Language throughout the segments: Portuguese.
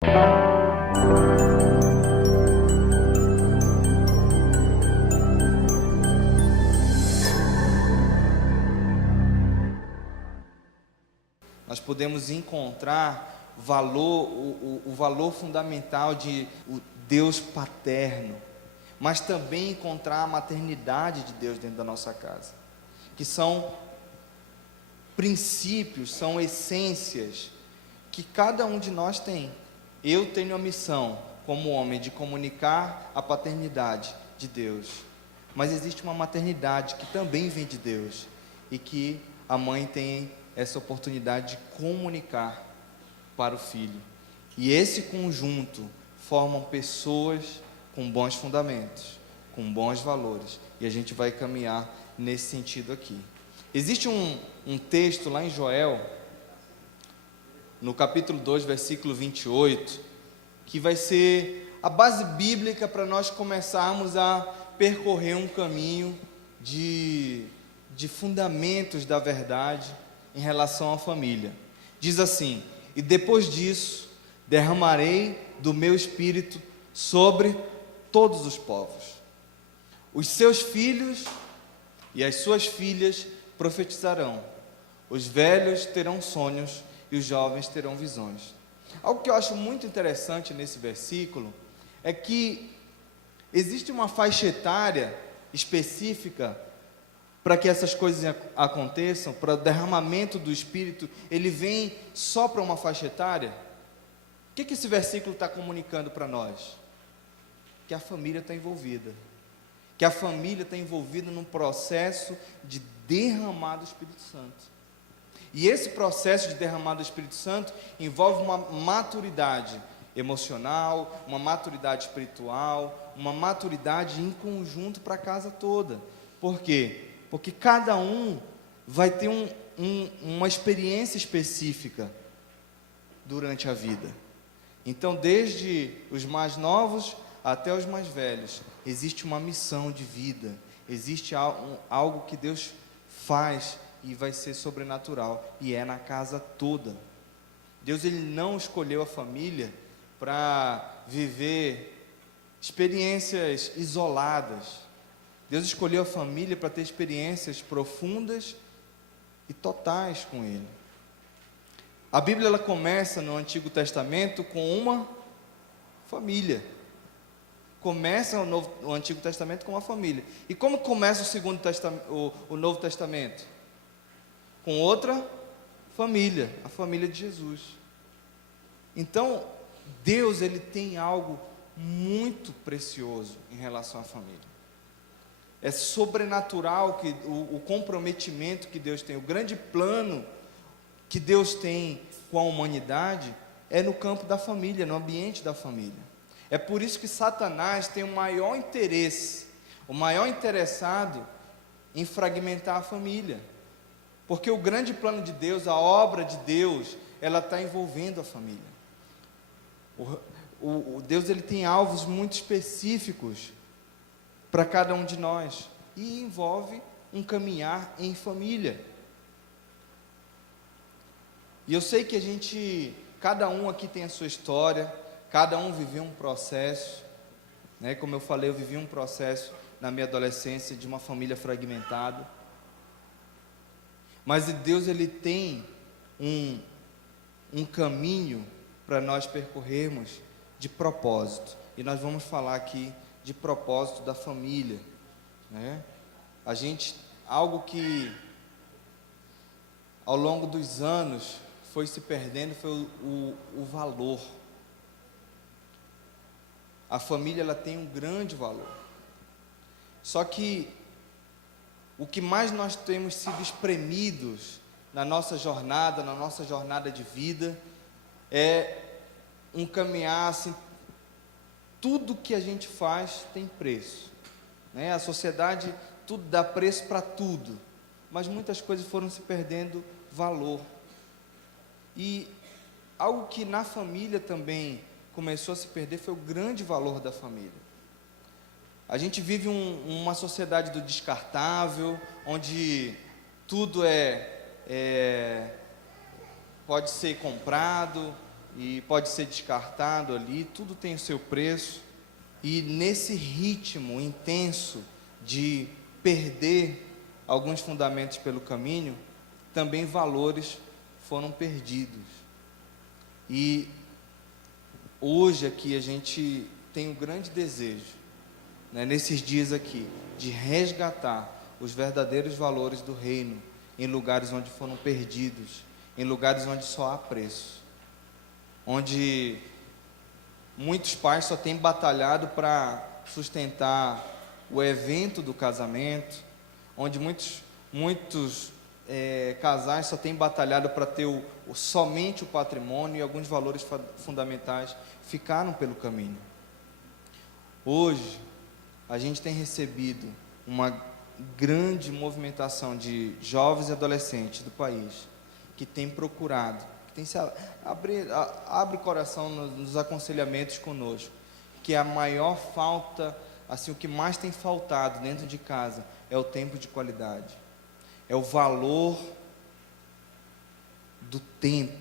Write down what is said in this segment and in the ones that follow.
Nós podemos encontrar o valor fundamental de o Deus paterno, mas também encontrar a maternidade de Deus dentro da nossa casa, que são princípios, são essências que cada um de nós tem. Eu tenho a missão, como homem, de comunicar a paternidade de Deus, mas existe uma maternidade que também vem de Deus, e que a mãe tem essa oportunidade de comunicar para o filho, e esse conjunto formam pessoas com bons fundamentos, com bons valores, e a gente vai caminhar nesse sentido aqui. Existe um texto lá em Joel, no capítulo 2, versículo 28, que vai ser a base bíblica para nós começarmos a percorrer um caminho de fundamentos da verdade em relação à família. Diz assim: e depois disso derramarei do meu espírito sobre todos os povos. Os seus filhos e as suas filhas profetizarão, os velhos terão sonhos e os jovens terão visões. Algo que eu acho muito interessante nesse versículo é que existe uma faixa etária específica para que essas coisas aconteçam, para o derramamento do Espírito. Ele vem só para uma faixa etária? O que esse versículo está comunicando para nós? Que a família está envolvida, que a família está envolvida num processo de derramar do Espírito Santo. E esse processo de derramar do Espírito Santo envolve uma maturidade emocional, uma maturidade espiritual, uma maturidade em conjunto para a casa toda. Por quê? Porque cada um vai ter uma experiência específica durante a vida. Então, desde os mais novos até os mais velhos, existe uma missão de vida, existe algo que Deus faz e vai ser sobrenatural, e é na casa toda. Deus, ele não escolheu a família para viver experiências isoladas. Deus escolheu a família para ter experiências profundas e totais com Ele. A Bíblia, ela começa no Antigo Testamento com uma família. Começa o Antigo Testamento com uma família. E como começa o Novo Testamento? Com outra família, a família de Jesus. Então, Deus, ele tem algo muito precioso em relação à família. É sobrenatural o comprometimento que Deus tem, o grande plano que Deus tem com a humanidade é no campo da família, no ambiente da família. É por isso que Satanás tem o maior interesse, o maior interessado em fragmentar a família. Porque o grande plano de Deus, a obra de Deus, ela está envolvendo a família. O Deus, ele tem alvos muito específicos para cada um de nós, e envolve um caminhar em família. E eu sei que cada um aqui tem a sua história, cada um viveu um processo, né? Como eu falei, eu vivi um processo na minha adolescência de uma família fragmentada, mas Deus, ele tem um caminho para nós percorrermos de propósito, e nós vamos falar aqui de propósito da família, né? Algo que ao longo dos anos foi se perdendo foi o valor. A família, ela tem um grande valor, só que o que mais nós temos sido espremidos na nossa jornada de vida, é um caminhar assim. Tudo que a gente faz tem preço, né? A sociedade, tudo dá preço para tudo, mas muitas coisas foram se perdendo valor. E algo que na família também começou a se perder foi o grande valor da família. A gente vive uma sociedade do descartável, onde tudo pode ser comprado, e pode ser descartado ali, tudo tem o seu preço. E nesse ritmo intenso de perder alguns fundamentos pelo caminho, também valores foram perdidos. E hoje aqui a gente tem um grande desejo, né, nesses dias aqui, de resgatar os verdadeiros valores do reino em lugares onde foram perdidos, em lugares onde só há preço, onde muitos pais só têm batalhado para sustentar o evento do casamento, onde muitos casais só têm batalhado para ter somente o patrimônio, e alguns valores fundamentais ficaram pelo caminho. Hoje, a gente tem recebido uma grande movimentação de jovens e adolescentes do país, que tem procurado, que tem se abre o coração nos aconselhamentos conosco, que a maior falta, assim, o que mais tem faltado dentro de casa é o tempo de qualidade, é o valor do tempo.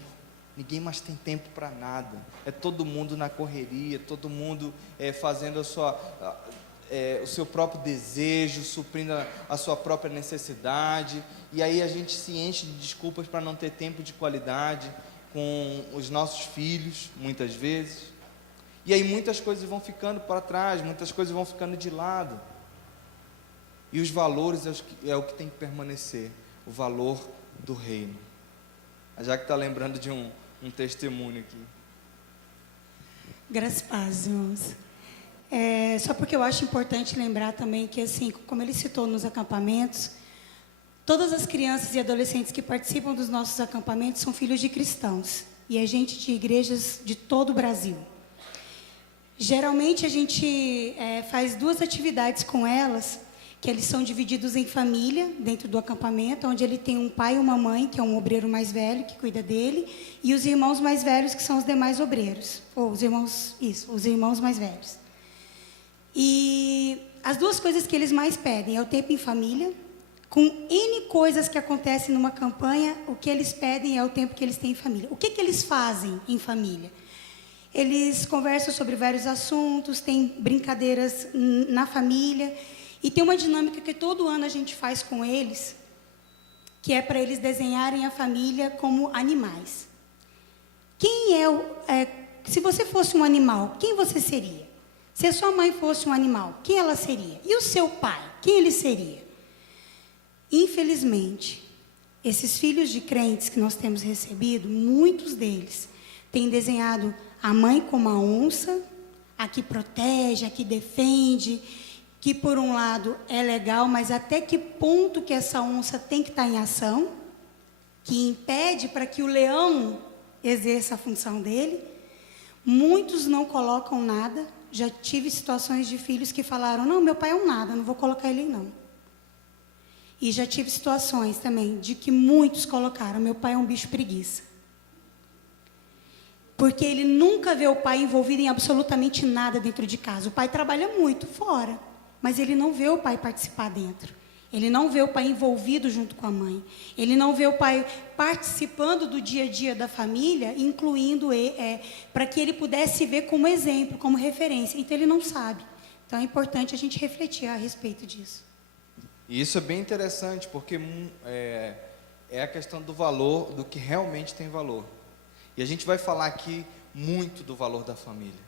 Ninguém mais tem tempo para nada, é todo mundo na correria, todo mundo fazendo o seu próprio desejo, suprindo a sua própria necessidade, e aí a gente se enche de desculpas para não ter tempo de qualidade com os nossos filhos, muitas vezes, e aí muitas coisas vão ficando para trás, muitas coisas vão ficando de lado, e os valores é o que tem que permanecer, o valor do reino. A Jaque está lembrando de um testemunho aqui. Graças a Deus, irmãos. Só porque eu acho importante lembrar também que, assim, como ele citou nos acampamentos, todas as crianças e adolescentes que participam dos nossos acampamentos são filhos de cristãos, e é gente de igrejas de todo o Brasil. Geralmente a gente faz 2 atividades com elas, que eles são divididos em família, dentro do acampamento, onde ele tem um pai e uma mãe, que é um obreiro mais velho, que cuida dele, e os irmãos mais velhos, que são os demais obreiros, ou os irmãos mais velhos. E as 2 coisas que eles mais pedem é o tempo em família. Com N coisas que acontecem numa campanha, o que eles pedem é o tempo que eles têm em família. O que eles fazem em família? Eles conversam sobre vários assuntos, têm brincadeiras na família, e tem uma dinâmica que todo ano a gente faz com eles, que é para eles desenharem a família como animais. Se você fosse um animal, quem você seria? Se a sua mãe fosse um animal, quem ela seria? E o seu pai, quem ele seria? Infelizmente, esses filhos de crentes que nós temos recebido, muitos deles têm desenhado a mãe como a onça, a que protege, a que defende, que por um lado é legal, mas até que ponto que essa onça tem que estar em ação, que impede para que o leão exerça a função dele. Muitos não colocam nada. Já tive situações de filhos que falaram: não, meu pai é um nada, não vou colocar ele não. E já tive situações também de que muitos colocaram: meu pai é um bicho preguiça. Porque ele nunca vê o pai envolvido em absolutamente nada dentro de casa. O pai trabalha muito fora, mas ele não vê o pai participar dentro. Ele não vê o pai envolvido junto com a mãe. Ele não vê o pai participando do dia a dia da família, incluindo para que ele pudesse ver como exemplo, como referência. Então ele não sabe. Então é importante a gente refletir a respeito disso. E isso é bem interessante, porque é a questão do valor, do que realmente tem valor. E a gente vai falar aqui muito do valor da família.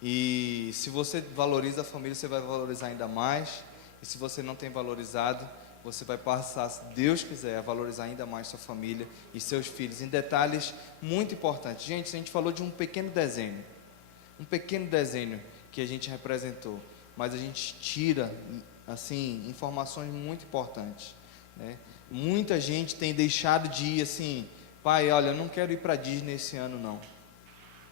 E se você valoriza a família, você vai valorizar ainda mais. E se você não tem valorizado, você vai passar, se Deus quiser, a valorizar ainda mais sua família e seus filhos, em detalhes muito importantes. Gente, a gente falou de um pequeno desenho que a gente representou, mas a gente tira, assim, informações muito importantes, né? Muita gente tem deixado de ir assim: pai, olha, eu não quero ir para a Disney esse ano não,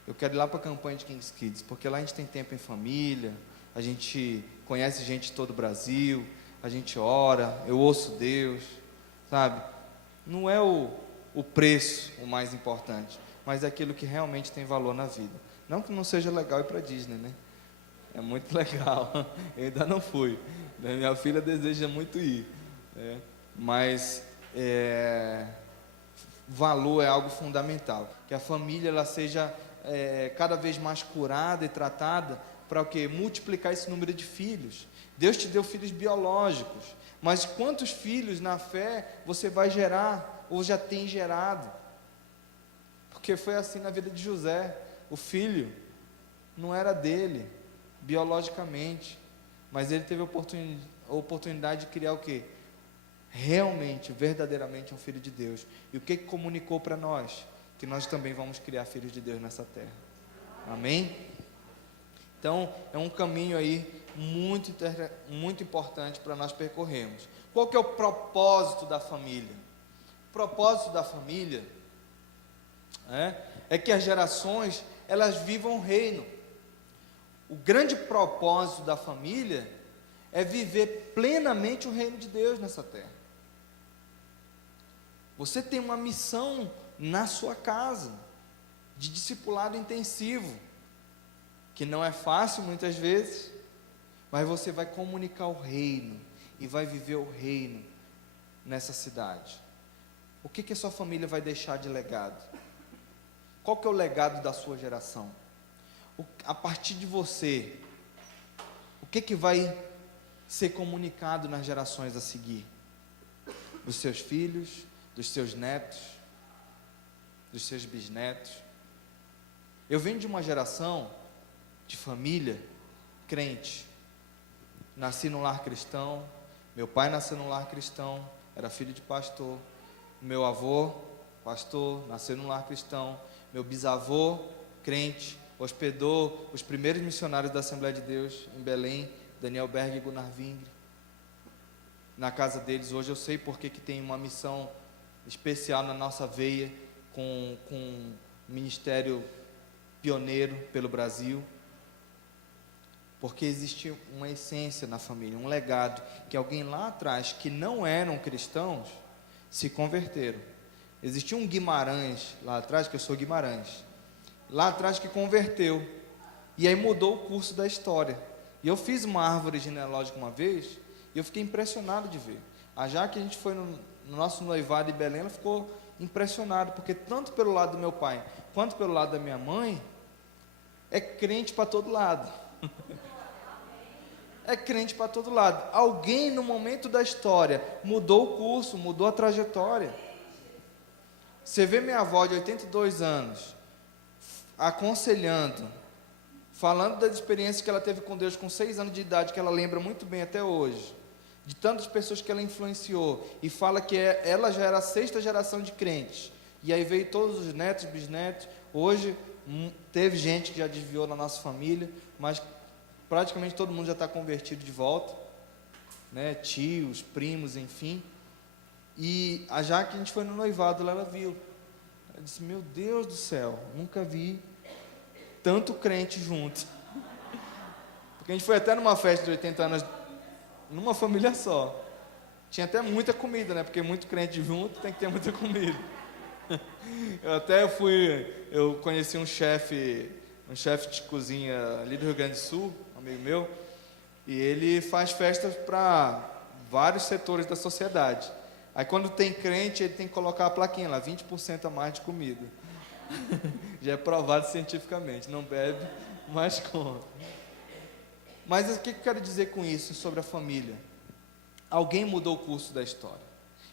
eu quero ir lá para a campanha de Kings Kids, porque lá a gente tem tempo em família, a gente conhece gente de todo o Brasil, a gente ora, eu ouço Deus, sabe? Não é o preço o mais importante, mas é aquilo que realmente tem valor na vida. Não que não seja legal ir para a Disney, né? É muito legal, eu ainda não fui, né? Minha filha deseja muito ir, né? Mas valor, é algo fundamental. Que a família ela seja cada vez mais curada e tratada para o quê? Multiplicar esse número de filhos. Deus te deu filhos biológicos, mas quantos filhos na fé você vai gerar ou já tem gerado? Porque foi assim na vida de José. O filho não era dele, biologicamente, mas ele teve a oportunidade de criar o quê? Realmente, verdadeiramente um filho de Deus. E o que comunicou para nós? Que nós também vamos criar filhos de Deus nessa terra. Amém? Então, é um caminho aí muito importante para nós percorrermos. Qual que é o propósito da família? O propósito da família é que as gerações, elas vivam o reino. O grande propósito da família é viver plenamente o reino de Deus nessa terra. Você tem uma missão na sua casa, de discipulado intensivo, que não é fácil muitas vezes, mas você vai comunicar o reino, e vai viver o reino nessa cidade. O que a sua família vai deixar de legado? Qual que é o legado da sua geração? A partir de você, o que vai ser comunicado nas gerações a seguir? Dos seus filhos, dos seus netos, dos seus bisnetos. Eu venho de uma geração de família crente. Nasci num lar cristão, meu pai nasceu num lar cristão, era filho de pastor. Meu avô, pastor, nasceu num lar cristão. Meu bisavô, crente, hospedou os primeiros missionários da Assembleia de Deus em Belém, Daniel Berg e Gunnar Vingre. Na casa deles, hoje eu sei porque que tem uma missão especial na nossa veia, com um ministério pioneiro pelo Brasil. Porque existe uma essência na família, um legado, que alguém lá atrás, que não eram cristãos, se converteram. Existia um Guimarães lá atrás, que eu sou Guimarães, lá atrás que converteu, e aí mudou o curso da história. E eu fiz uma árvore genealógica uma vez, e eu fiquei impressionado de ver. A Jaque, a gente foi no nosso noivado em Belém, ela ficou impressionada, porque tanto pelo lado do meu pai, quanto pelo lado da minha mãe, é crente para todo lado. É crente para todo lado. Alguém no momento da história mudou o curso, mudou a trajetória. Você vê minha avó de 82 anos aconselhando, falando das experiências que ela teve com Deus com 6 anos de idade, que ela lembra muito bem até hoje, de tantas pessoas que ela influenciou, e fala que ela já era a 6ª geração de crentes, e aí veio todos os netos, bisnetos. Hoje teve gente que já desviou na nossa família, mas praticamente todo mundo já está convertido de volta, né? Tios, primos, enfim. E a Jaque, a gente foi no noivado lá, ela viu. Ela disse: meu Deus do céu, nunca vi tanto crente junto. Porque a gente foi até numa festa de 80 anos, numa família só. Tinha até muita comida, né? Porque muito crente junto tem que ter muita comida. Eu conheci um chefe de cozinha ali do Rio Grande do Sul, amigo meu, e ele faz festas para vários setores da sociedade. Aí quando tem crente, ele tem que colocar a plaquinha lá, 20% a mais de comida. Já é provado cientificamente, não bebe, mas come. Mas o que eu quero dizer com isso sobre a família? Alguém mudou o curso da história.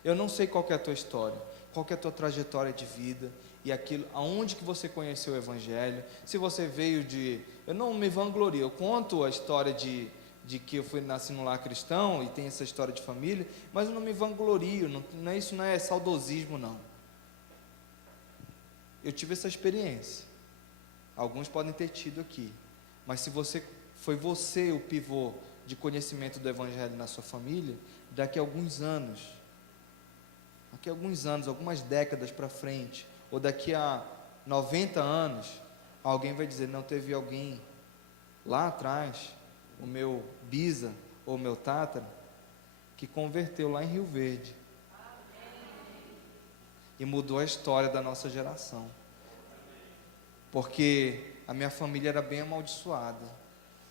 Eu não sei qual que é a tua história, qual que é a tua trajetória de vida, e aquilo, aonde que você conheceu o Evangelho, se você veio de... Eu não me vanglorio, eu conto a história de que eu nasci num lar cristão, e tem essa história de família, mas eu não me vanglorio, isso não é saudosismo, não. Eu tive essa experiência, alguns podem ter tido aqui, mas se foi você o pivô de conhecimento do Evangelho na sua família, daqui a alguns anos, algumas décadas para frente, ou daqui a 90 anos, alguém vai dizer: não, teve alguém lá atrás, o meu bisa ou o meu tátara, que converteu lá em Rio Verde e mudou a história da nossa geração, porque a minha família era bem amaldiçoada,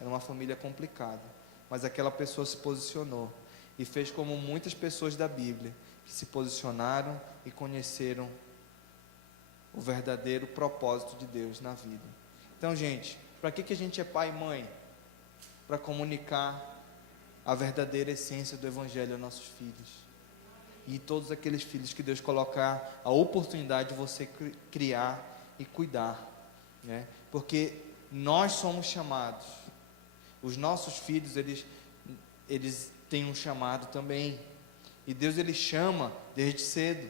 era uma família complicada, mas aquela pessoa se posicionou e fez como muitas pessoas da Bíblia, que se posicionaram e conheceram o verdadeiro propósito de Deus na vida. Então, gente, para que a gente é pai e mãe? Para comunicar a verdadeira essência do Evangelho aos nossos filhos. E todos aqueles filhos que Deus colocar a oportunidade de você criar e cuidar, né? Porque nós somos chamados, os nossos filhos, eles têm um chamado também, e Deus, ele chama desde cedo.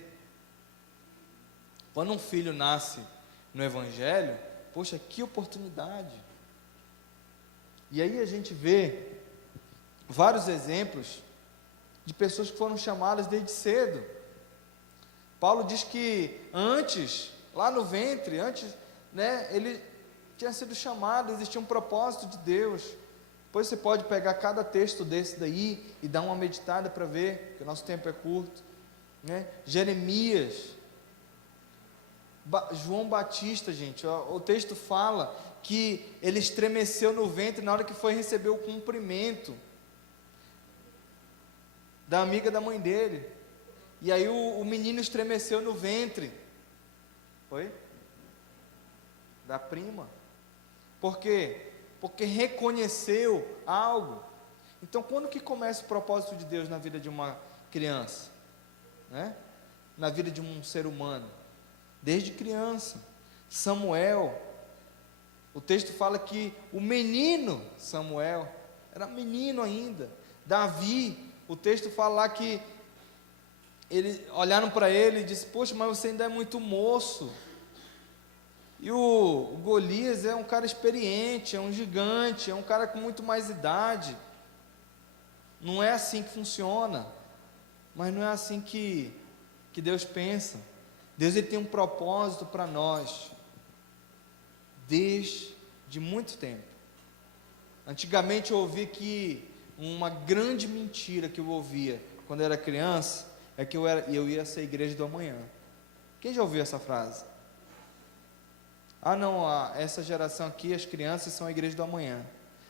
Quando um filho nasce no Evangelho, poxa, que oportunidade. E aí a gente vê vários exemplos de pessoas que foram chamadas desde cedo. Paulo diz que antes, lá no ventre, né, ele tinha sido chamado, existia um propósito de Deus. Depois você pode pegar cada texto desse daí e dar uma meditada para ver, que o nosso tempo é curto, né? Jeremias, João Batista, gente, o texto fala que ele estremeceu no ventre na hora que foi receber o cumprimento da amiga da mãe dele, e aí o menino estremeceu no ventre, foi? Da prima. Por quê? Porque reconheceu algo. Então, quando que começa o propósito de Deus na vida de uma criança, né? Na vida de um ser humano? Desde criança. Samuel, o texto fala que o menino Samuel era menino ainda. Davi, o texto fala lá que olharam para ele e disse: poxa, mas você ainda é muito moço. E o Golias é um cara experiente, é um gigante, é um cara com muito mais idade. Não é assim que funciona. Mas não é assim que Deus pensa. Deus, ele tem um propósito para nós desde muito tempo. Antigamente eu ouvi que uma grande mentira que eu ouvia quando eu era criança é que eu ia ser a igreja do amanhã. Quem já ouviu essa frase? Ah não, essa geração aqui, as crianças são a igreja do amanhã.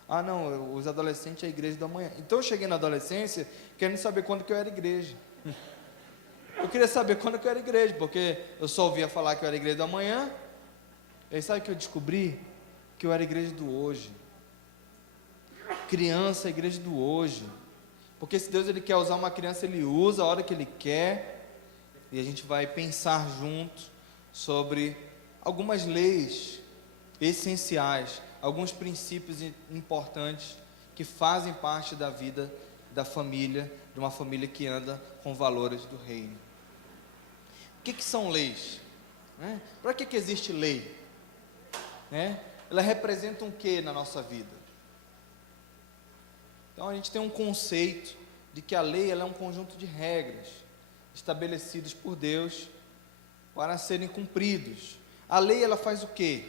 Ah não, os adolescentes é a igreja do amanhã. Então eu cheguei na adolescência querendo saber quando que eu era igreja. Eu queria saber quando que eu era igreja, porque eu só ouvia falar que eu era igreja do amanhã. E sabe o que eu descobri? Que eu era igreja do hoje. Criança é igreja do hoje. Porque se Deus, ele quer usar uma criança, ele usa a hora que ele quer. E a gente vai pensar junto sobre algumas leis essenciais, alguns princípios importantes que fazem parte da vida da família, de uma família que anda com valores do reino. O que são leis? Né? Para que existe lei? Né? Ela representa um que na nossa vida? Então a gente tem um conceito de que a lei, ela é um conjunto de regras estabelecidas por Deus para serem cumpridos. A lei, ela faz o quê?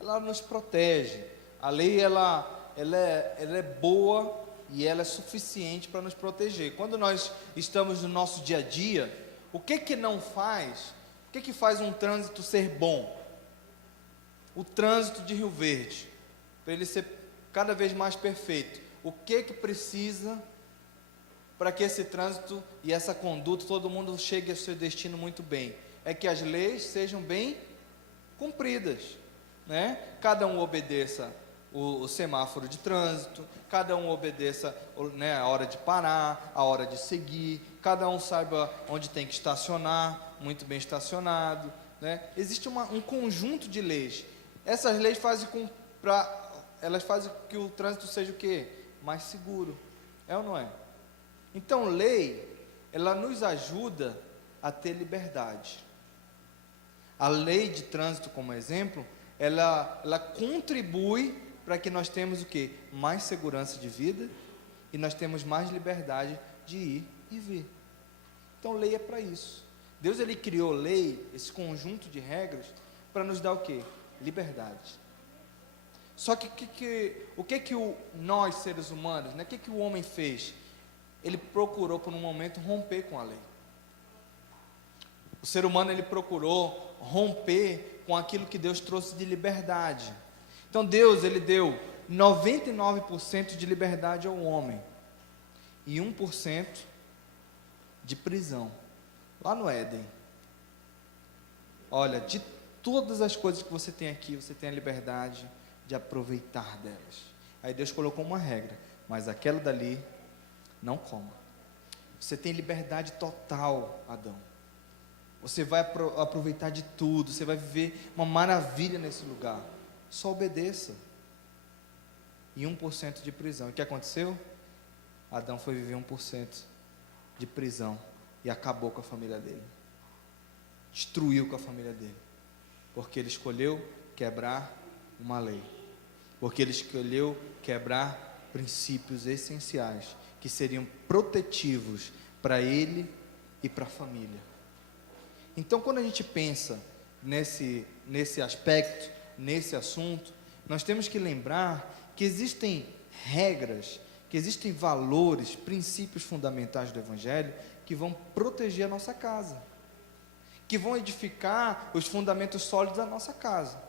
Ela nos protege. A lei, ela é boa e ela é suficiente para nos proteger. Quando nós estamos no nosso dia a dia, o que não faz? O que faz um trânsito ser bom? O trânsito de Rio Verde, para ele ser cada vez mais perfeito, o que precisa para que esse trânsito e essa conduta, todo mundo chegue ao seu destino muito bem? É que as leis sejam bem cumpridas, né? Cada um obedeça o semáforo de trânsito, cada um obedeça, né, a hora de parar, a hora de seguir, cada um saiba onde tem que estacionar, muito bem estacionado, né? Existe um conjunto de leis. Essas leis fazem elas fazem que o trânsito seja o quê? Mais seguro, é ou não é? Então, lei, ela nos ajuda a ter liberdade. A lei de trânsito, como exemplo, ela contribui para que nós temos o quê? Mais segurança de vida e nós temos mais liberdade de ir e vir. Então, lei é para isso. Deus, ele criou lei, esse conjunto de regras, para nos dar o quê? Liberdade. Só que nós, seres humanos, né, o que o homem fez? Ele procurou, por um momento, romper com a lei. O ser humano, ele procurou romper com aquilo que Deus trouxe de liberdade. Então Deus, ele deu 99% de liberdade ao homem e 1% de prisão, lá no Éden. olha, de todas as coisas que você tem aqui, você tem a liberdade de aproveitar delas. Aí Deus colocou uma regra, mas aquela dali, não coma. Você tem liberdade total, Adão. Você vai aproveitar de tudo, você vai viver uma maravilha nesse lugar. Só obedeça. E 1% de prisão. E o que aconteceu? Adão foi viver 1% de prisão e acabou com a família dele. Destruiu com a família dele. Porque ele escolheu quebrar uma lei. Porque ele escolheu quebrar princípios essenciais que seriam protetivos para ele e para a família. Então, quando a gente pensa nesse aspecto, nesse assunto, nós temos que lembrar que existem regras, que existem valores, princípios fundamentais do Evangelho que vão proteger a nossa casa, que vão edificar os fundamentos sólidos da nossa casa.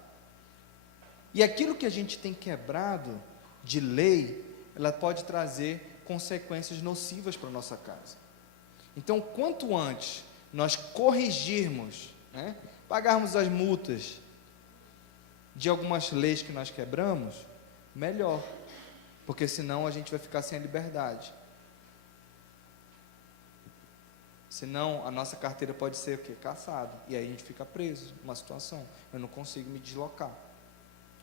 E aquilo que a gente tem quebrado de lei, ela pode trazer consequências nocivas para a nossa casa. Então, quanto antes nós corrigirmos, pagarmos as multas de algumas leis que nós quebramos, melhor, porque senão a gente vai ficar sem a liberdade. Senão a nossa carteira pode ser o quê? Caçada, e aí a gente fica preso numa situação, eu não consigo me deslocar.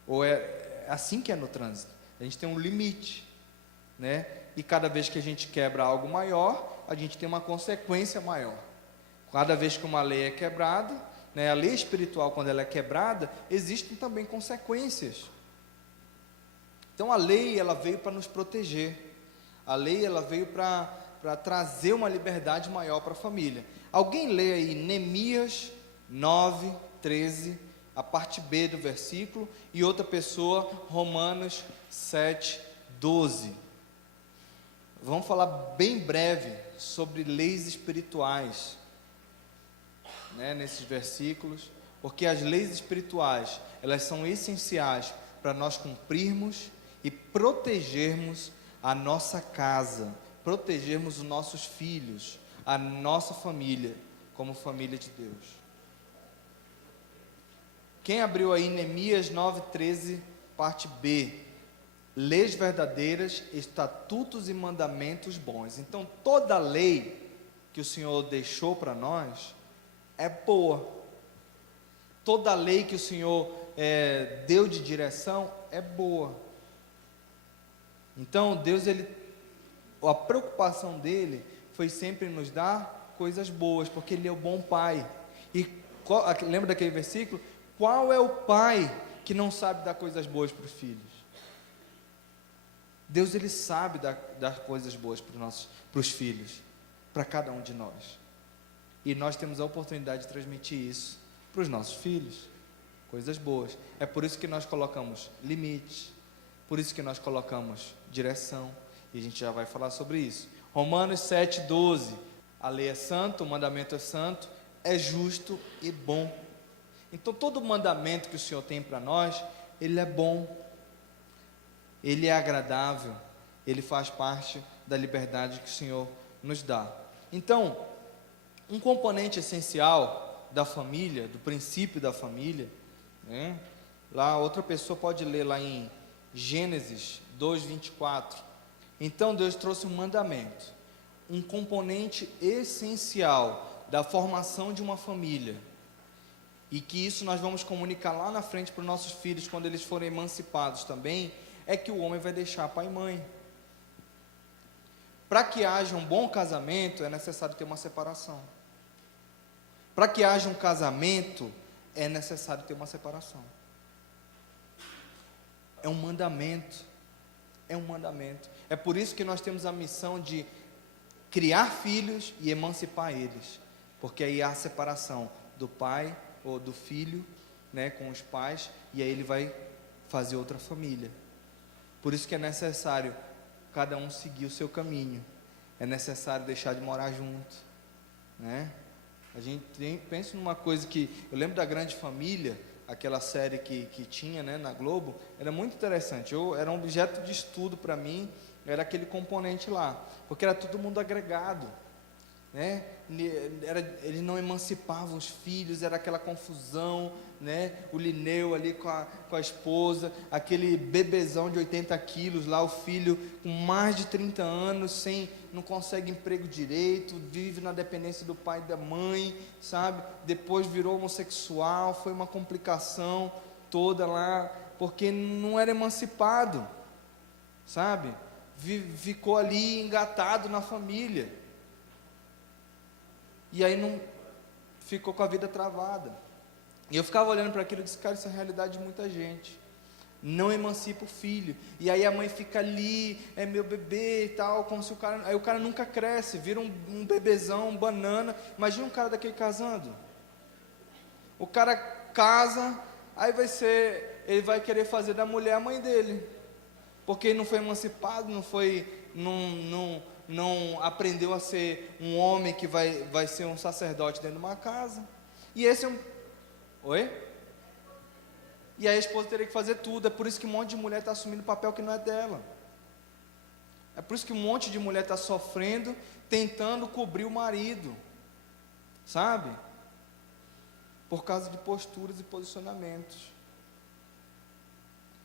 Ou é assim que é no trânsito, a gente tem um limite, e cada vez que a gente quebra algo maior, a gente tem uma consequência maior. Cada vez que uma lei é quebrada, a lei espiritual, quando ela é quebrada, existem também consequências. Então a lei, ela veio para nos proteger. A lei, ela veio para trazer uma liberdade maior para a família. Alguém lê aí Neemias 9, 13, a parte B do versículo, e outra pessoa, Romanos 7, 12. Vamos falar bem breve sobre leis espirituais, nesses versículos, porque as leis espirituais, elas são essenciais para nós cumprirmos e protegermos a nossa casa, protegermos os nossos filhos, a nossa família, como família de Deus. Quem abriu aí Neemias 9:13, parte B, leis verdadeiras, estatutos e mandamentos bons. Então, toda lei que o Senhor deixou para nós é boa. Toda lei que o Senhor deu de direção é boa. Então, Deus, a preocupação dele foi sempre nos dar coisas boas, porque Ele é o bom Pai. E lembra daquele versículo? Qual é o pai que não sabe dar coisas boas para os filhos? Deus, Ele sabe dar coisas boas para os filhos, para cada um de nós. E nós temos a oportunidade de transmitir isso para os nossos filhos, coisas boas. É por isso que nós colocamos limites, por isso que nós colocamos direção, e a gente já vai falar sobre isso. Romanos 7:12, a lei é santa, o mandamento é santo, é justo e bom. Então todo mandamento que o Senhor tem para nós, ele é bom, ele é agradável, ele faz parte da liberdade que o Senhor nos dá. Então, um componente essencial da família, do princípio da família, lá outra pessoa pode ler lá em Gênesis 2:24. Então Deus trouxe um mandamento, um componente essencial da formação de uma família, e que isso nós vamos comunicar lá na frente para os nossos filhos, quando eles forem emancipados também, é que o homem vai deixar pai e mãe. Para que haja um bom casamento, é necessário ter uma separação. Para que haja um casamento, é necessário ter uma separação. É um mandamento. É um mandamento. É por isso que nós temos a missão de criar filhos e emancipar eles. Porque aí há a separação do pai ou do filho, com os pais, e aí ele vai fazer outra família. Por isso que é necessário cada um seguir o seu caminho. É necessário deixar de morar junto, A gente pensa numa coisa que eu lembro da Grande Família, aquela série que tinha, na Globo, era muito interessante. Era um objeto de estudo para mim, era aquele componente lá, porque era todo mundo agregado. né? Eles não emancipavam os filhos, era aquela confusão, né? O Lineu ali com a esposa, aquele bebezão de 80 quilos lá, o filho com mais de 30 anos, não consegue emprego direito, vive na dependência do pai e da mãe, sabe? Depois virou homossexual, foi uma complicação toda lá, porque não era emancipado, sabe? Ficou ali engatado na família, e aí não ficou com a vida travada. E eu ficava olhando para aquilo e disse, cara, isso é a realidade de muita gente, não emancipa o filho, e aí a mãe fica ali, é meu bebê e tal, como se aí o cara nunca cresce, vira um bebezão, um banana. Imagina um cara daquele casando, o cara casa, aí ele vai querer fazer da mulher a mãe dele, porque ele não foi emancipado, não aprendeu a ser um homem que vai ser um sacerdote dentro de uma casa. E esse é um... Oi? E aí a esposa teria que fazer tudo. É por isso que um monte de mulher está assumindo papel que não é dela. É por isso que um monte de mulher está sofrendo, tentando cobrir o marido, sabe? Por causa de posturas e posicionamentos.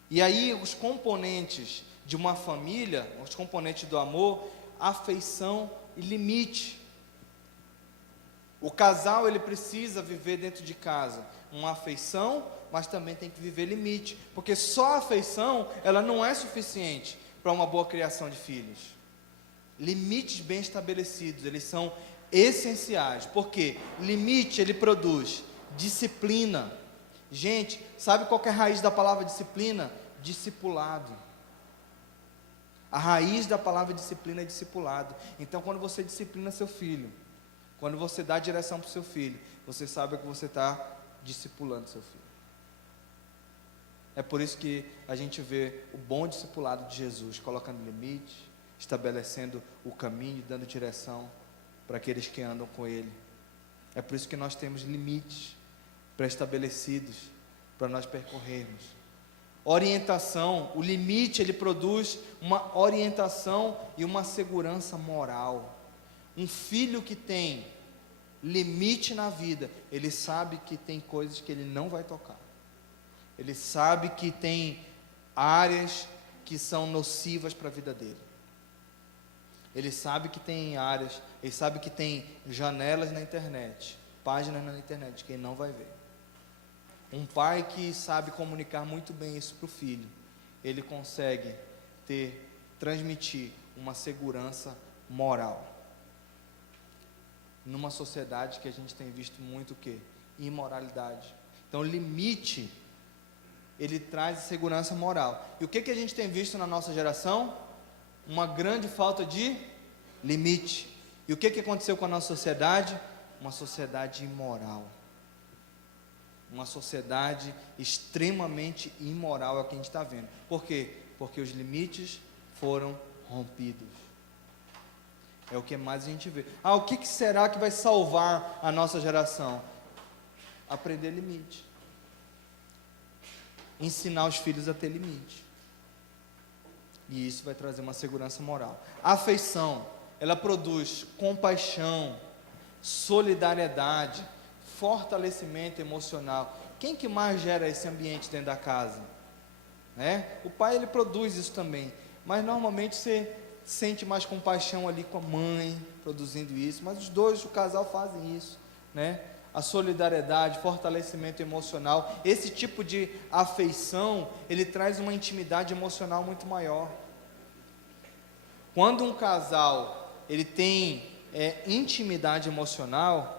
E aí os componentes de uma família, os componentes do amor, afeição e limite. O casal, ele precisa viver dentro de casa uma afeição, mas também tem que viver limite, porque só a afeição, ela não é suficiente para uma boa criação de filhos. Limites bem estabelecidos, eles são essenciais, porque limite, ele produz disciplina. Gente, sabe qual que é a raiz da palavra disciplina? Discipulado. A raiz da palavra disciplina é discipulado. Então, quando você disciplina seu filho, quando você dá direção para o seu filho, você sabe que você está discipulando seu filho. É por isso que a gente vê o bom discipulado de Jesus, colocando limite, estabelecendo o caminho, dando direção para aqueles que andam com Ele. É por isso que nós temos limites pré-estabelecidos para nós percorrermos. Orientação, o limite, ele produz uma orientação e uma segurança moral. Um filho que tem limite na vida, ele sabe que tem coisas que ele não vai tocar. Ele sabe que tem áreas que são nocivas para a vida dele. Ele sabe que tem áreas, ele sabe que tem janelas na internet, páginas na internet que ele não vai ver. Um pai que sabe comunicar muito bem isso para o filho, ele consegue transmitir uma segurança moral. Numa sociedade que a gente tem visto muito o quê? Imoralidade. Então, limite, ele traz segurança moral. E o que a gente tem visto na nossa geração? Uma grande falta de limite. E o que aconteceu com a nossa sociedade? Uma sociedade imoral. Uma sociedade extremamente imoral é o que a gente está vendo. Por quê? Porque os limites foram rompidos. É o que mais a gente vê. O que será que vai salvar a nossa geração? Aprender limite. Ensinar os filhos a ter limite. E isso vai trazer uma segurança moral. A afeição, ela produz compaixão, solidariedade, fortalecimento emocional. Quem que mais gera esse ambiente dentro da casa? O pai, ele produz isso também, mas normalmente você sente mais compaixão ali com a mãe, produzindo isso, mas os dois, o casal, fazem isso, A solidariedade, fortalecimento emocional, esse tipo de afeição, ele traz uma intimidade emocional muito maior. Quando um casal, ele tem intimidade emocional,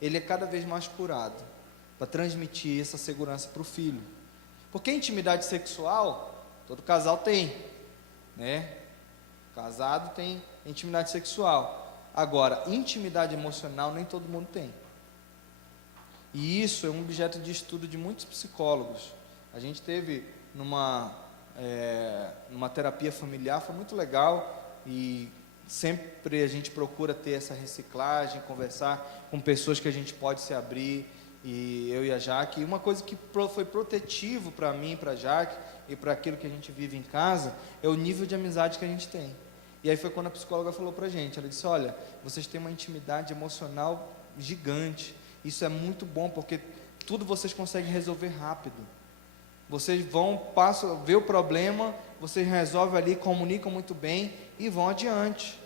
ele é cada vez mais curado, para transmitir essa segurança para o filho. Porque intimidade sexual, todo casal tem, Casado tem intimidade sexual. Agora, intimidade emocional nem todo mundo tem. E isso é um objeto de estudo de muitos psicólogos. A gente teve numa terapia familiar, foi muito legal, e sempre a gente procura ter essa reciclagem, conversar com pessoas que a gente pode se abrir, e eu e a Jaque. E uma coisa que foi protetivo para mim, para a Jaque, e para aquilo que a gente vive em casa, é o nível de amizade que a gente tem. E aí foi quando a psicóloga falou pra gente, ela disse, olha, vocês têm uma intimidade emocional gigante, isso é muito bom, porque tudo vocês conseguem resolver rápido. Vocês passam, vê o problema, vocês resolvem ali, comunicam muito bem e vão adiante.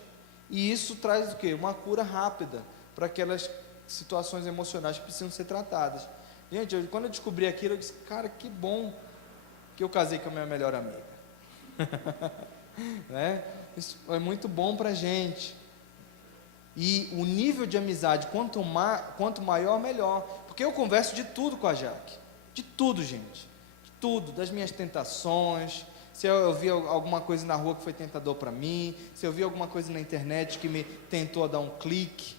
E isso traz o quê? Uma cura rápida para aquelas situações emocionais que precisam ser tratadas. Gente, quando eu descobri aquilo, eu disse, cara, que bom que eu casei com a minha melhor amiga. Né? Isso é muito bom para a gente. E o nível de amizade, quanto maior, melhor. Porque eu converso de tudo com a Jaque. De tudo, gente. De tudo. Das minhas tentações. Se eu vi alguma coisa na rua que foi tentador para mim. Se eu vi alguma coisa na internet que me tentou a dar um clique.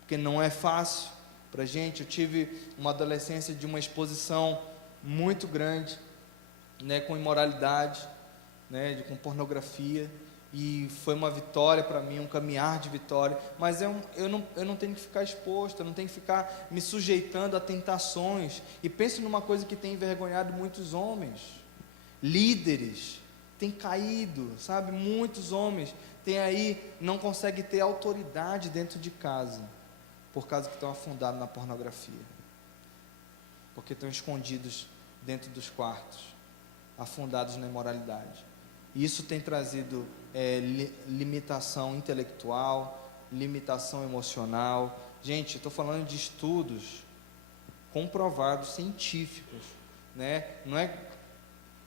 Porque não é fácil para a gente. Eu tive uma adolescência de uma exposição muito grande, né, com imoralidade, né, com pornografia. E foi uma vitória para mim, um caminhar de vitória, mas eu não tenho que ficar exposto, eu não tenho que ficar me sujeitando a tentações. E penso numa coisa que tem envergonhado muitos homens, líderes, tem caído, sabe, muitos homens têm aí, não conseguem ter autoridade dentro de casa, por causa que estão afundados na pornografia, porque estão escondidos dentro dos quartos, afundados na imoralidade. E isso tem trazido limitação intelectual, limitação emocional. Gente, estou falando de estudos comprovados, científicos, né? Não é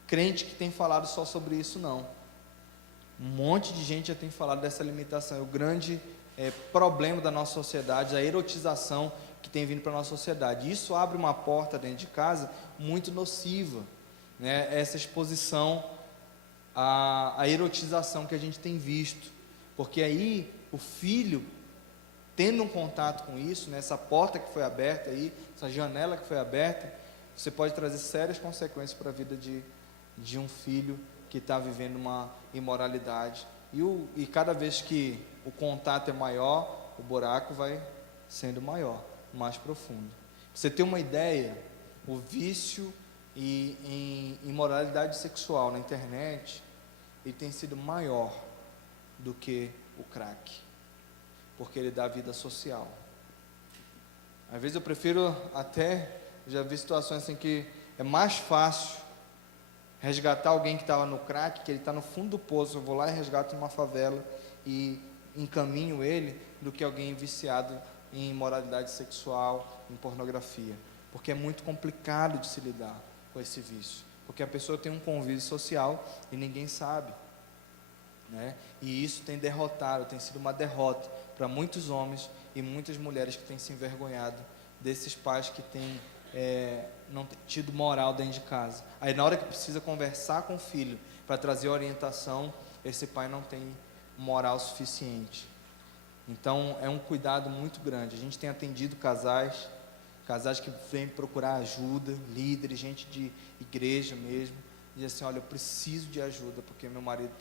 crente que tem falado só sobre isso, não. Um monte de gente já tem falado dessa limitação. É o grande problema da nossa sociedade, a erotização que tem vindo para a nossa sociedade. Isso abre uma porta dentro de casa muito nociva, né? Essa exposição a erotização que a gente tem visto, porque aí o filho, tendo um contato com isso, né, essa porta que foi aberta aí, essa janela que foi aberta, você pode trazer sérias consequências para a vida de um filho que está vivendo uma imoralidade, e cada vez que o contato é maior, o buraco vai sendo maior, mais profundo. Pra você ter uma ideia, o vício em imoralidade sexual na internet, ele tem sido maior do que o crack, porque ele dá vida social. Às vezes eu prefiro já vi situações assim que é mais fácil resgatar alguém que estava no crack, que ele está no fundo do poço, eu vou lá e resgato numa favela e encaminho ele, do que alguém viciado em imoralidade sexual, em pornografia, porque é muito complicado de se lidar com esse vício, porque a pessoa tem um convívio social e ninguém sabe, né? E isso tem sido uma derrota para muitos homens e muitas mulheres que têm se envergonhado desses pais que têm não têm tido moral dentro de casa. Aí na hora que precisa conversar com o filho para trazer orientação, esse pai não tem moral suficiente. Então é um cuidado muito grande. A gente tem atendido casais que vêm procurar ajuda, líderes, gente de igreja mesmo, e diz assim, olha, eu preciso de ajuda, porque meu marido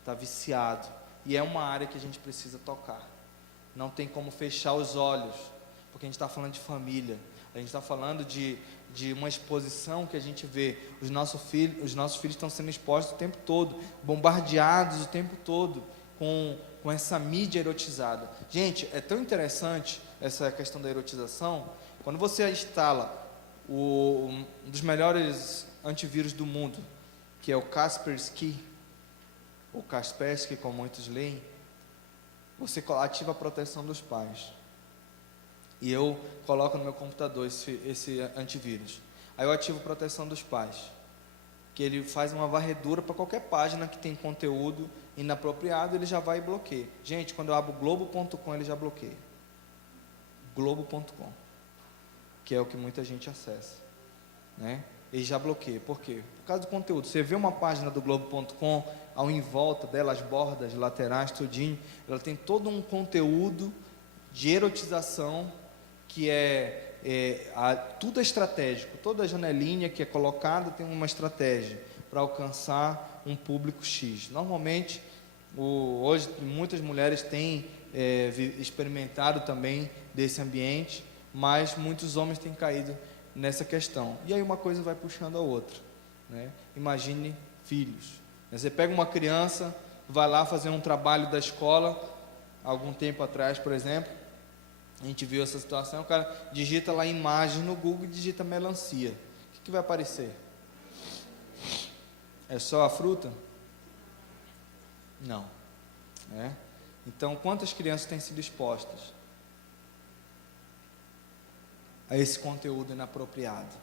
está viciado, e é uma área que a gente precisa tocar, não tem como fechar os olhos, porque a gente está falando de família, a gente está falando de uma exposição que a gente vê, os nossos filhos estão sendo expostos o tempo todo, bombardeados o tempo todo, com essa mídia erotizada. Gente, é tão interessante essa questão da erotização. Quando você instala um dos melhores antivírus do mundo, que é o Kaspersky, ou Kaspersky, como muitos leem, você ativa a proteção dos pais. E eu coloco no meu computador esse antivírus. Aí eu ativo a proteção dos pais, que ele faz uma varredura para qualquer página que tem conteúdo inapropriado, ele já vai e bloqueia. Gente, quando eu abro globo.com, ele já bloqueia. Globo.com, que é o que muita gente acessa, né? Ele já bloqueia. Por quê? Por causa do conteúdo. Você vê uma página do Globo.com, ao em volta dela, as bordas laterais, tudinho, ela tem todo um conteúdo de erotização, que tudo é estratégico. Toda janelinha que é colocada tem uma estratégia para alcançar um público X. Normalmente, hoje muitas mulheres têm experimentado também desse ambiente, mas muitos homens têm caído nessa questão. E aí uma coisa vai puxando a outra, né? Imagine filhos. Você pega uma criança vai lá fazer um trabalho da escola, algum tempo atrás, por exemplo, a gente viu essa situação, o cara digita lá imagem no Google e digita melancia. O que vai aparecer? É só a fruta? Não. Então, quantas crianças têm sido expostas a esse conteúdo inapropriado,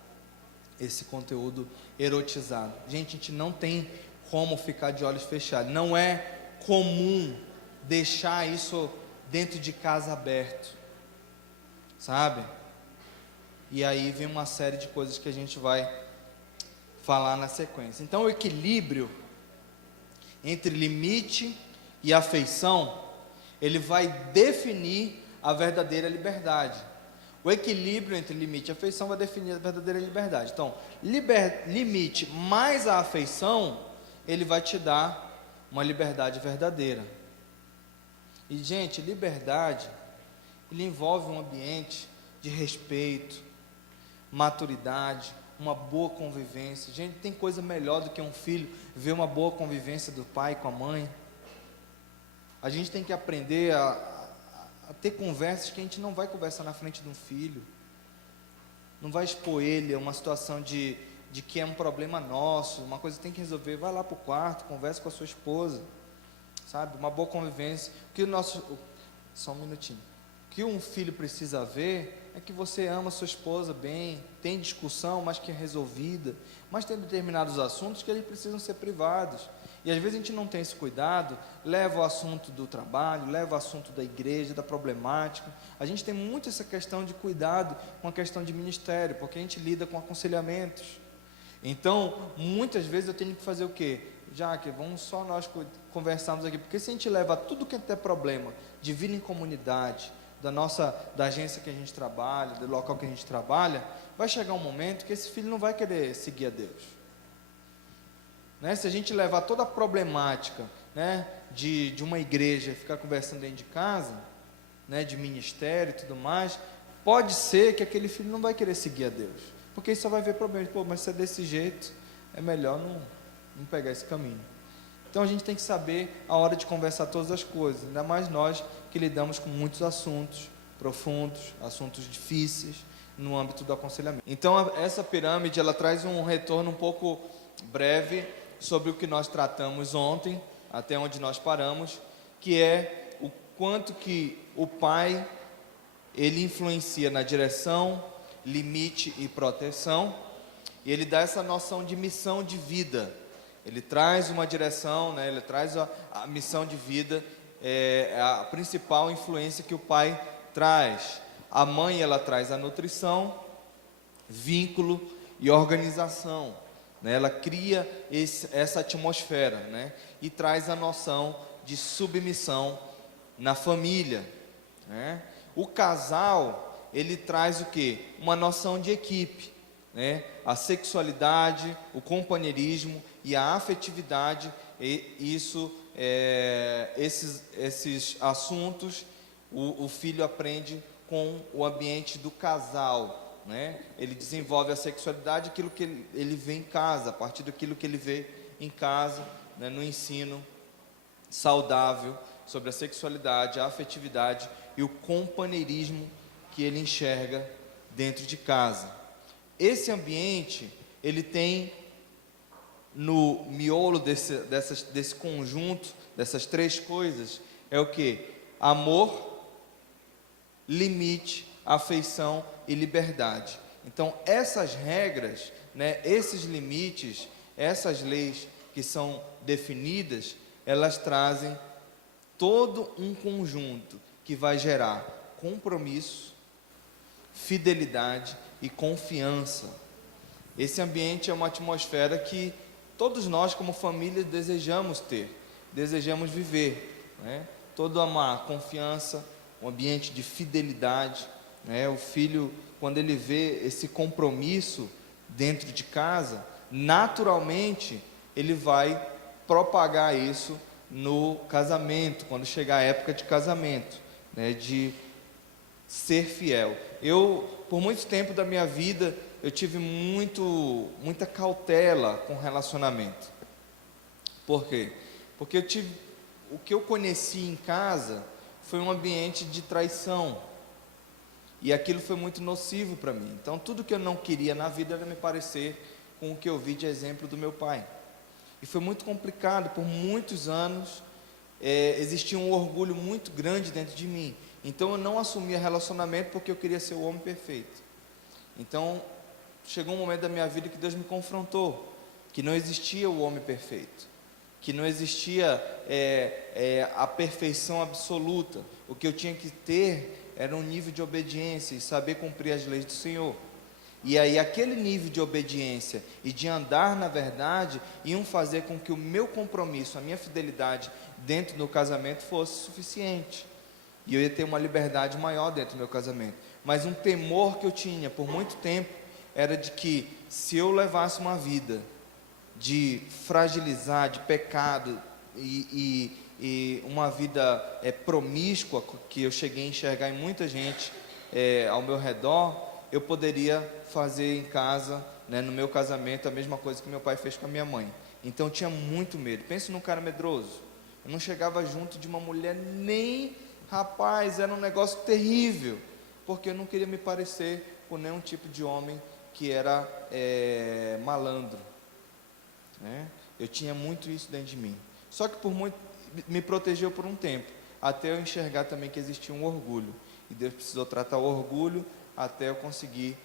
esse conteúdo erotizado? Gente, a gente não tem como ficar de olhos fechados. Não é comum deixar isso dentro de casa aberto, sabe? E aí vem uma série de coisas que a gente vai falar na sequência. Então, o equilíbrio entre limite e afeição, ele vai definir a verdadeira liberdade. O equilíbrio entre limite e afeição vai definir a verdadeira liberdade. Então, limite mais a afeição, ele vai te dar uma liberdade verdadeira. E, gente, liberdade, ele envolve um ambiente de respeito, maturidade, uma boa convivência. Gente, tem coisa melhor do que um filho ver uma boa convivência do pai com a mãe. A gente tem que aprender a ter conversas que a gente não vai conversar na frente de um filho. Não vai expor ele a uma situação de que é um problema nosso, uma coisa que tem que resolver. Vai lá para o quarto, conversa com a sua esposa, sabe? Uma boa convivência. Só um minutinho. O que um filho precisa ver é que você ama a sua esposa bem, tem discussão, mas que é resolvida, mas tem determinados assuntos que eles precisam ser privados. E às vezes a gente não tem esse cuidado, leva o assunto do trabalho, leva o assunto da igreja, da problemática. A gente tem muito essa questão de cuidado com a questão de ministério, porque a gente lida com aconselhamentos. Então, muitas vezes eu tenho que fazer o quê? Jaque, vamos só nós conversarmos aqui, porque se a gente leva tudo que é problema de vida em comunidade, da agência que a gente trabalha, do local que a gente trabalha, vai chegar um momento que esse filho não vai querer seguir a Deus. Se a gente levar toda a problemática, de uma igreja e ficar conversando dentro de casa, de ministério e tudo mais, pode ser que aquele filho não vai querer seguir a Deus, porque ele só vai ver problemas. Mas se é desse jeito, é melhor não pegar esse caminho. Então a gente tem que saber a hora de conversar todas as coisas, ainda mais nós que lidamos com muitos assuntos profundos, assuntos difíceis no âmbito do aconselhamento. Então essa pirâmide, ela traz um retorno um pouco breve sobre o que nós tratamos ontem, até onde nós paramos, que é o quanto que o pai, ele influencia na direção, limite e proteção, e ele dá essa noção de missão de vida. Ele traz uma direção, ele traz a missão de vida, é a principal influência que o pai traz. A mãe, ela traz a nutrição, vínculo e organização. Ela cria essa atmosfera, e traz a noção de submissão na família. O casal, ele traz o quê? Uma noção de equipe, a sexualidade, o companheirismo e a afetividade. E esses assuntos o filho aprende com o ambiente do casal. Ele desenvolve a sexualidade, aquilo que ele vê em casa, a partir daquilo que ele vê em casa, no ensino saudável sobre a sexualidade, a afetividade e o companheirismo que ele enxerga dentro de casa. Esse ambiente, ele tem no miolo desse conjunto, dessas três coisas, é o que? Amor, limite, afeição e liberdade. Então essas regras, esses limites, essas leis que são definidas, elas trazem todo um conjunto que vai gerar compromisso, fidelidade e confiança. Esse ambiente é uma atmosfera que todos nós como família desejamos ter, desejamos viver, toda uma confiança, um ambiente de fidelidade. O filho, quando ele vê esse compromisso dentro de casa, naturalmente ele vai propagar isso no casamento, quando chegar a época de casamento, de ser fiel. Por muito tempo da minha vida, eu tive muita cautela com relacionamento. Por quê? Porque eu tive o que eu conheci em casa foi um ambiente de traição. E aquilo foi muito nocivo para mim. Então, tudo que eu não queria na vida era me parecer com o que eu vi de exemplo do meu pai. E foi muito complicado, por muitos anos, existia um orgulho muito grande dentro de mim. Então, eu não assumia relacionamento porque eu queria ser o homem perfeito. Então, chegou um momento da minha vida que Deus me confrontou, que não existia o homem perfeito, que não existia a perfeição absoluta. O que eu tinha que ter era um nível de obediência e saber cumprir as leis do Senhor. E aí aquele nível de obediência e de andar na verdade iam fazer com que o meu compromisso, a minha fidelidade dentro do casamento fosse suficiente. E eu ia ter uma liberdade maior dentro do meu casamento. Mas um temor que eu tinha por muito tempo era de que se eu levasse uma vida de fragilizar, de pecado e uma vida promíscua, que eu cheguei a enxergar em muita gente ao meu redor, eu poderia fazer em casa, né, no meu casamento, a mesma coisa que meu pai fez com a minha mãe. Então eu tinha muito medo. Pense num cara medroso. Eu não chegava junto de uma mulher nem, rapaz, era um negócio terrível, porque eu não queria me parecer com nenhum tipo de homem que era malandro, né? Eu tinha muito isso dentro de mim. Só que me protegeu por um tempo, até eu enxergar também que existia um orgulho, e Deus precisou tratar o orgulho até eu conseguir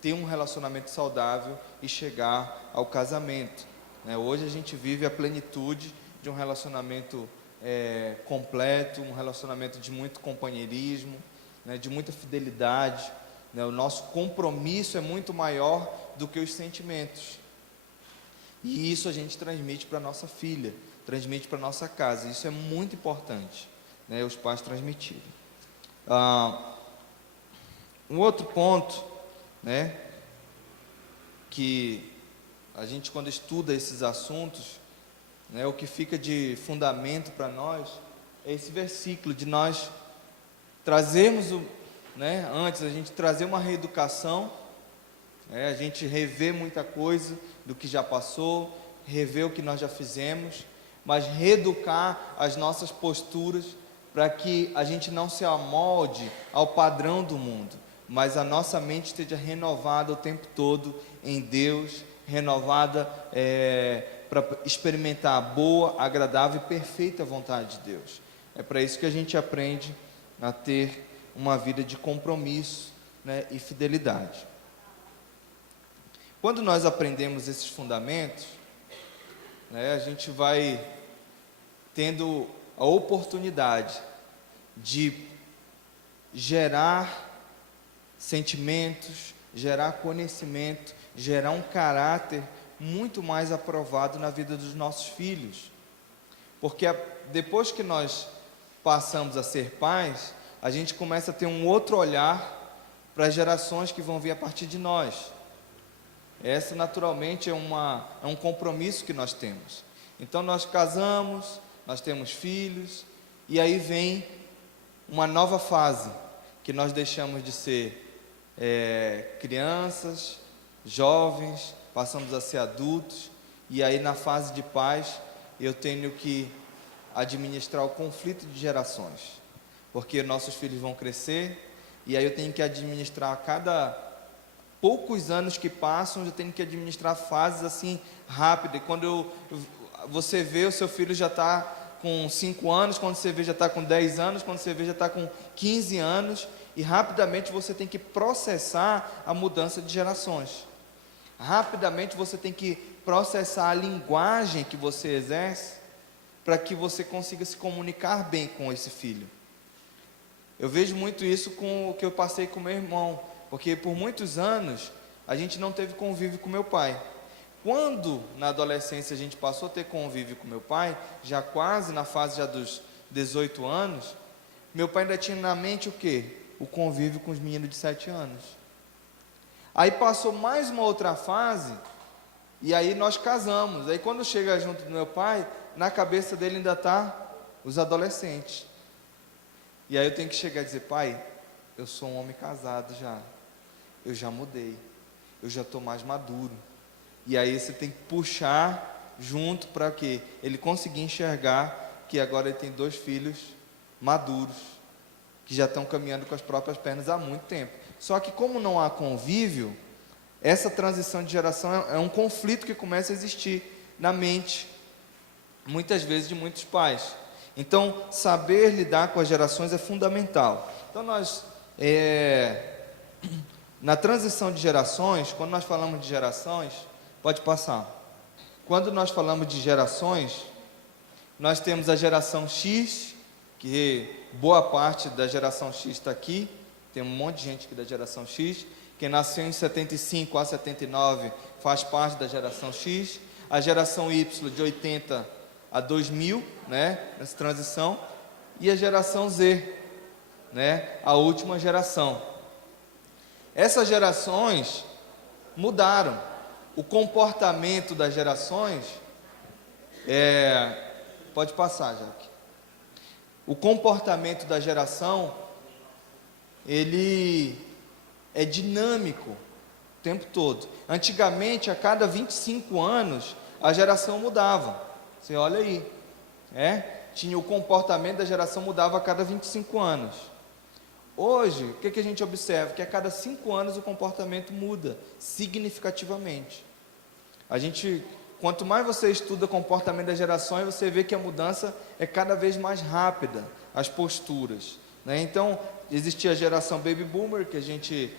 ter um relacionamento saudável e chegar ao casamento, né? Hoje a gente vive a plenitude de um relacionamento completo, um relacionamento de muito companheirismo, né, de muita fidelidade, né? O nosso compromisso é muito maior do que os sentimentos, e isso a gente transmite para nossa filha, transmite para nossa casa. Isso é muito importante, né, os pais transmitirem. Um outro ponto, né, que a gente, quando estuda esses assuntos, né, o que fica de fundamento para nós é esse versículo de nós trazermos antes a gente trazer uma reeducação, a gente rever muita coisa do que já passou, rever o que nós já fizemos, mas reeducar as nossas posturas para que a gente não se amolde ao padrão do mundo, mas a nossa mente esteja renovada o tempo todo em Deus, renovada para experimentar a boa, agradável e perfeita vontade de Deus. É para isso que a gente aprende a ter uma vida de compromisso, né, e fidelidade. Quando nós aprendemos esses fundamentos, né, a gente vai tendo a oportunidade de gerar sentimentos, gerar conhecimento, gerar um caráter muito mais aprovado na vida dos nossos filhos. Porque depois que nós passamos a ser pais, a gente começa a ter um outro olhar para as gerações que vão vir a partir de nós. Essa naturalmente é um compromisso que nós temos. Então nós casamos, nós temos filhos, e aí vem uma nova fase, que nós deixamos de ser crianças, jovens, passamos a ser adultos, e aí na fase de pais eu tenho que administrar o conflito de gerações, porque nossos filhos vão crescer, e aí eu tenho que administrar a cada poucos anos que passam, eu tenho que administrar fases assim rápidas. Quando você vê, o seu filho já está com 5 anos, quando você vê já está com 10 anos, quando você vê já está com 15 anos, e rapidamente você tem que processar a mudança de gerações. Rapidamente você tem que processar a linguagem que você exerce, para que você consiga se comunicar bem com esse filho. Eu vejo muito isso com o que eu passei com meu irmão, porque por muitos anos a gente não teve convívio com meu pai. Quando na adolescência a gente passou a ter convívio com meu pai, já quase na fase já dos 18 anos, meu pai ainda tinha na mente o quê? O convívio com os meninos de 7 anos. Aí passou mais uma outra fase, e aí nós casamos. Aí quando chega junto do meu pai, na cabeça dele ainda está os adolescentes. E aí eu tenho que chegar e dizer: pai, eu sou um homem casado já, eu já mudei, eu já estou mais maduro. E aí você tem que puxar junto para que ele conseguir enxergar que agora ele tem 2 filhos maduros, que já estão caminhando com as próprias pernas há muito tempo. Só que como não há convívio, essa transição de geração é um conflito que começa a existir na mente, muitas vezes, de muitos pais. Então, saber lidar com as gerações é fundamental. Então, na transição de gerações, quando nós falamos de gerações, pode passar. Quando nós falamos de gerações, nós temos a geração X, que boa parte da geração X está aqui, tem um monte de gente aqui da geração X. Quem nasceu em 75 a 79 faz parte da geração X. A geração Y, de 80 a 2000, né, nessa transição. E a geração Z, né, a última geração. Essas gerações mudaram. O comportamento das gerações pode passar, Jaque. O comportamento da geração, ele é dinâmico o tempo todo. Antigamente, a cada 25 anos, a geração mudava. Você olha aí, tinha o comportamento da geração mudava a cada 25 anos. Hoje, o que a gente observa? Que a cada 5 anos o comportamento muda significativamente. Quanto mais você estuda o comportamento das gerações, você vê que a mudança é cada vez mais rápida, as posturas, né? Então, existia a geração Baby Boomer, que a gente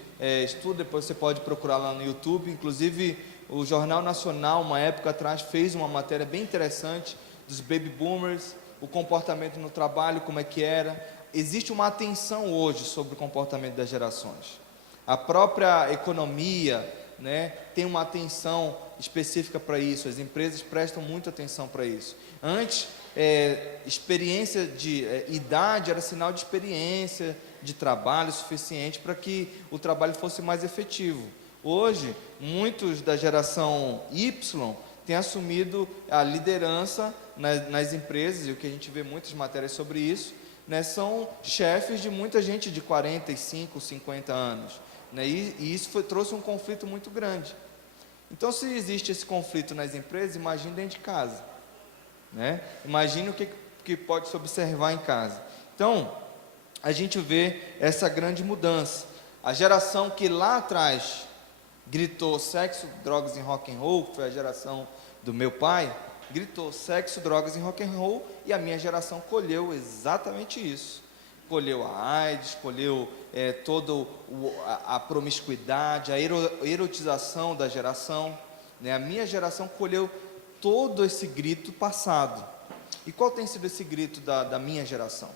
estuda, depois você pode procurar lá no YouTube. Inclusive, o Jornal Nacional, uma época atrás, fez uma matéria bem interessante dos Baby Boomers, o comportamento no trabalho, como é que era. Existe uma atenção hoje sobre o comportamento das gerações. A própria economia, né, tem uma atenção específica para isso. As empresas prestam muita atenção para isso. Antes, experiência de idade era sinal de experiência, de trabalho suficiente para que o trabalho fosse mais efetivo. Hoje, muitos da geração Y têm assumido a liderança nas empresas, e o que a gente vê muitas matérias sobre isso, né, são chefes de muita gente de 45, 50 anos, né, e isso trouxe um conflito muito grande. Então, se existe esse conflito nas empresas, imagine dentro de casa, né? Imagine o que pode se observar em casa. Então, a gente vê essa grande mudança. A geração que lá atrás gritou sexo, drogas e rock and roll, que foi a geração do meu pai, gritou sexo, drogas e rock and roll, e a minha geração colheu exatamente isso. Colheu a AIDS, colheu toda a promiscuidade, a erotização da geração, né? A minha geração colheu todo esse grito passado. E qual tem sido esse grito da minha geração?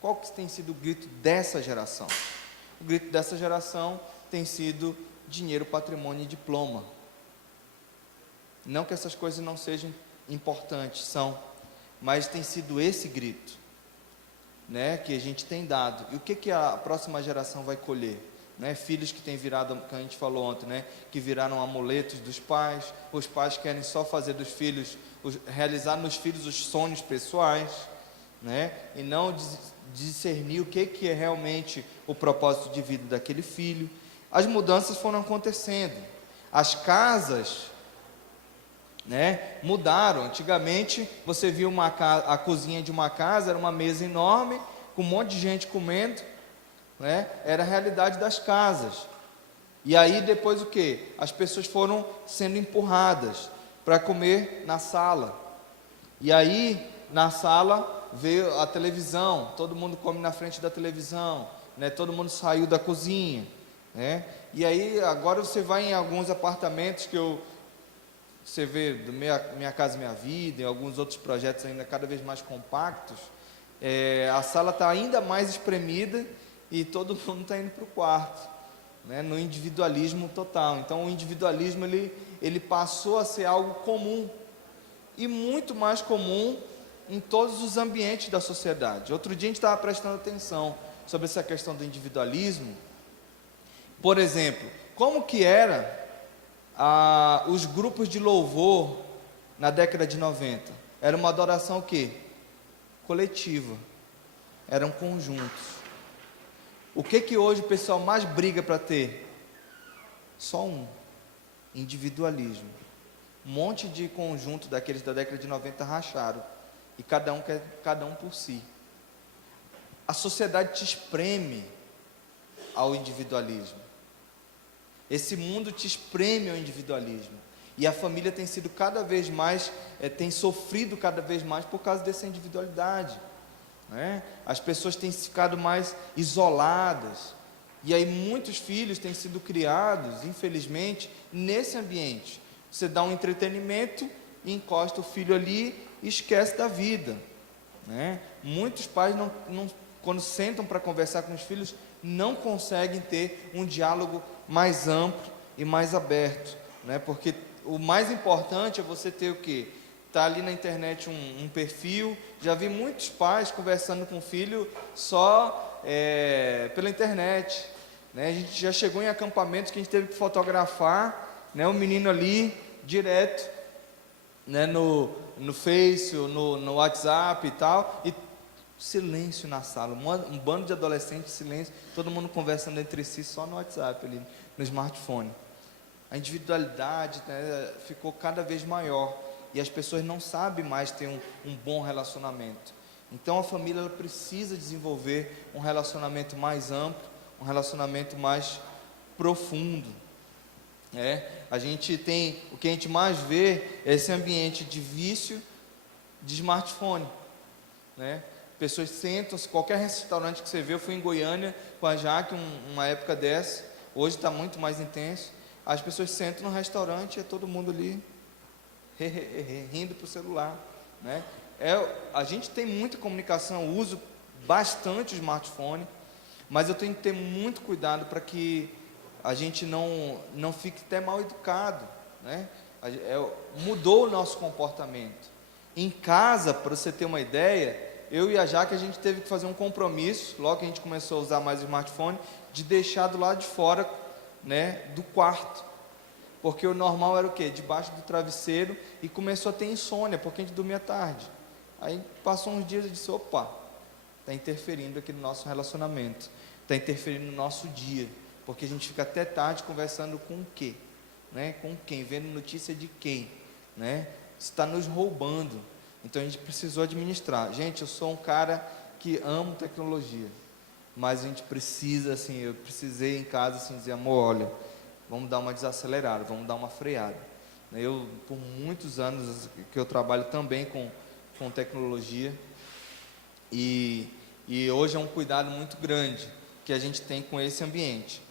Qual que tem sido o grito dessa geração? O grito dessa geração tem sido dinheiro, patrimônio e diploma. Não que essas coisas não sejam importantes, são, mas tem sido esse grito, né, que a gente tem dado. E o que a próxima geração vai colher? Né? Filhos que têm virado, que a gente falou ontem, né, que viraram amuletos dos pais. Os pais querem só fazer dos filhos, realizar nos filhos os sonhos pessoais, né, e não discernir o que é realmente o propósito de vida daquele filho. As mudanças foram acontecendo. As casas, né, mudaram. Antigamente você via a cozinha de uma casa, era uma mesa enorme, com um monte de gente comendo, né, era a realidade das casas. E aí depois o que? As pessoas foram sendo empurradas para comer na sala. E aí na sala veio a televisão, todo mundo come na frente da televisão, né, todo mundo saiu da cozinha, né? E aí agora você vai em alguns apartamentos você vê do Minha Casa Minha Vida, e alguns outros projetos ainda cada vez mais compactos, a sala está ainda mais espremida e todo mundo está indo para o quarto, né, no individualismo total. Então o individualismo ele passou a ser algo comum, e muito mais comum em todos os ambientes da sociedade. Outro dia a gente estava prestando atenção sobre essa questão do individualismo. Por exemplo, como que era os grupos de louvor na década de 90? Era uma adoração o quê? Coletiva. Eram conjuntos. O que hoje o pessoal mais briga para ter? Só um. Individualismo. Um monte de conjunto daqueles da década de 90 racharam. E cada um quer cada um por si. A sociedade te espreme ao individualismo. Esse mundo te espreme ao individualismo. E a família tem sido cada vez mais, tem sofrido cada vez mais por causa dessa individualidade, né? As pessoas têm ficado mais isoladas. E aí muitos filhos têm sido criados, infelizmente, nesse ambiente. Você dá um entretenimento e encosta o filho ali e esquece da vida, né? Muitos pais, quando sentam para conversar com os filhos, não conseguem ter um diálogo mais amplo e mais aberto, né? Porque o mais importante é você ter o quê? Tá ali na internet um perfil. Já vi muitos pais conversando com o filho só pela internet, né? A gente já chegou em acampamentos que a gente teve que fotografar, né, o menino ali direto, né, no Face, no WhatsApp e tal, e silêncio na sala, um bando de adolescentes, silêncio, todo mundo conversando entre si só no WhatsApp ali, no smartphone. A individualidade, né, ficou cada vez maior e as pessoas não sabem mais ter um bom relacionamento. Então a família ela precisa desenvolver um relacionamento mais amplo, um relacionamento mais profundo. A gente tem, o que a gente mais vê é esse ambiente de vício de smartphone, né? Pessoas sentam-se, qualquer restaurante que você vê, eu fui em Goiânia com a Jaque uma época dessa, hoje está muito mais intenso. As pessoas sentam no restaurante e é todo mundo ali rindo para o celular, né? A gente tem muita comunicação, eu uso bastante o smartphone, mas eu tenho que ter muito cuidado para que a gente não fique até mal educado, né? Mudou o nosso comportamento. Em casa, para você ter uma ideia, eu e a Jaque, a gente teve que fazer um compromisso, logo que a gente começou a usar mais o smartphone, de deixar do lado de fora, né, do quarto. Porque o normal era o quê? Debaixo do travesseiro, e começou a ter insônia, porque a gente dormia tarde. Aí passou uns dias e disse, opa, está interferindo aqui no nosso relacionamento, está interferindo no nosso dia, porque a gente fica até tarde conversando com o quê? Né? Com quem? Vendo notícia de quem? Né? Está nos roubando. Então a gente precisou administrar. Gente, eu sou um cara que amo tecnologia, mas a gente precisa, assim, eu precisei em casa assim, dizer, amor, olha, vamos dar uma desacelerada, vamos dar uma freada. Eu, por muitos anos que eu trabalho também com tecnologia, e hoje é um cuidado muito grande que a gente tem com esse ambiente.